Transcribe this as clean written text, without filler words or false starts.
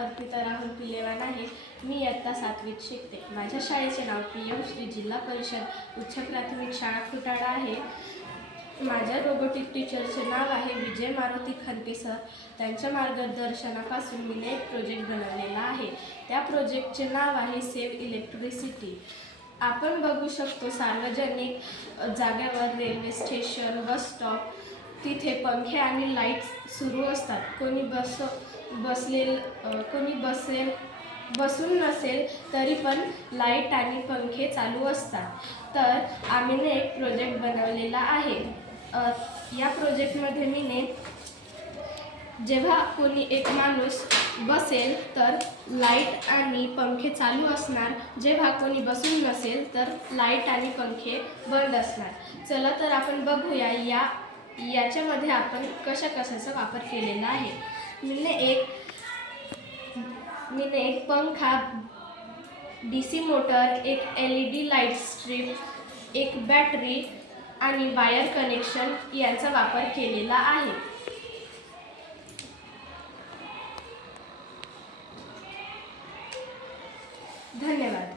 अर्पिता राहुल पिलेवान आहे. मी इयत्ता 7वीत शिकते. माझ्या शाळेचे नाव PM श्री जिल्हा परिषद उच्च प्राथमिक शाळा खुटाळा आहे. माझ्या रोबोटिक टीचरचे नाव आहे विजय मारुती खनके सर. त्यांच्या मार्गदर्शनापासून मी एक प्रोजेक्ट बनवलेला आहे. त्या प्रोजेक्टचे नाव आहे सेव्ह इलेक्ट्रिसिटी. आपण बघू शकतो सार्वजनिक जागेवर, रेल्वे स्टेशन, बस स्टॉप तिथे पंखे आणि लाईट्स सुरू असतात. कोणी बसून नसेल तरी पण लाईट आणि पंखे चालू असतात. तर आम्ही एक प्रोजेक्ट बनवलेला आहे. या प्रोजेक्टमध्ये मी जेव्हा कोणी एक माणूस बसेल तर लाईट आणि पंखे चालू असणार, जेव्हा कोणी बसून नसेल तर लाईट आणि पंखे बंद असणार. चला तर आपण बघूया याच्यामध्ये आपण कशाचा वापर केलेला आहे. मीने एक पंखा, DC मोटर, एक LED लाईट स्ट्रीप, एक बॅटरी आणि वायर कनेक्शन यांचा वापर केलेला आहे. धन्यवाद.